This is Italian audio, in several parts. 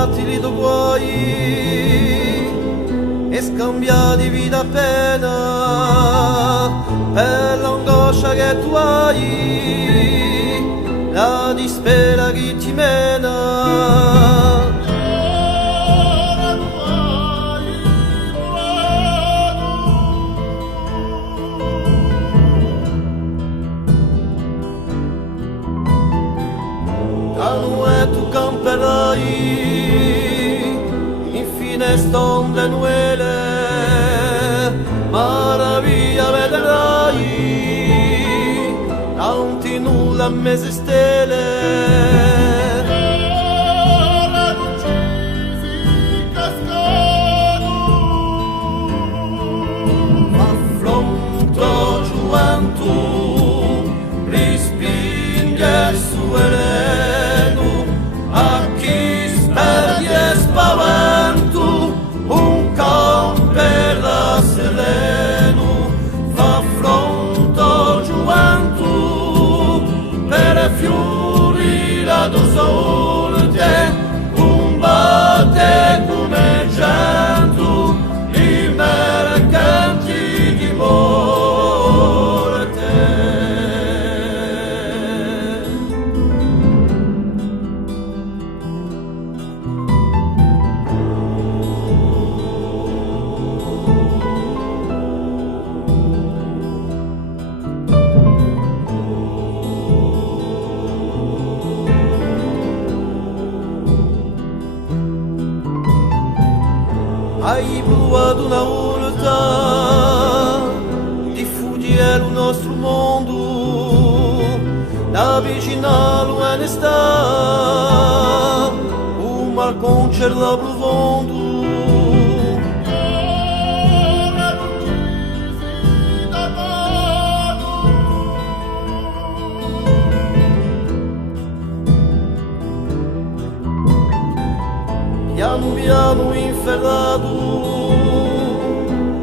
volatili do guai e scambiati vita appena per l'angoscia che tu hai, la dispera che ti mena. Tu camperai in finestre onde nuele, maraviglia vedrai, tanti nulla a mese stelle. Affronto gioventù, rispinge su eleno, a chi sperdi e spavento, un camper la sereno, fa fronte gioventù, per fiori la dosolte, combatte come gente, i mercanti di morte. Hai provato una volta di fuggire il nostro mondo, da avvicinare l'onestà, un malconcer la profondo. Piano piano inferrato,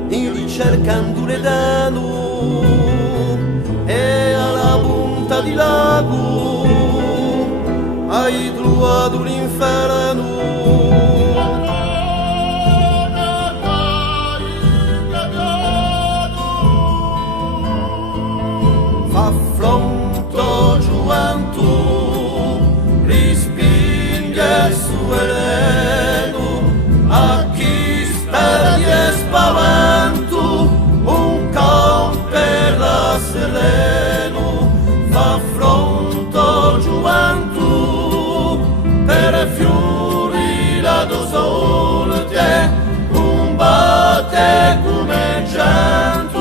in ricercando l'edano, e alla punta di lago hai trovato l'inferno. Fa fronte gioventù, rispinge su eleno, a chi sperdi e spavento, un camper la sereno, fa fronte gioventù, per fiori la dosolte, combatte come gente,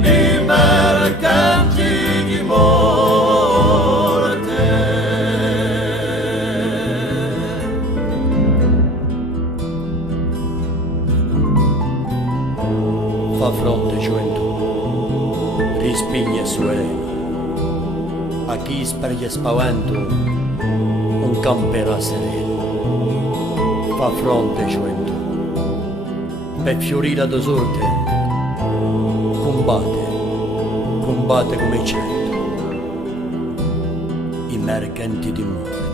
i mercanti di morte. Fa fronte gioventù, rispigne su eleno, a chi sperge spavento, un camperà sereno. Fa fronte gioventù, per fiorire ad sorte, combatte come cento, i mercanti di morte.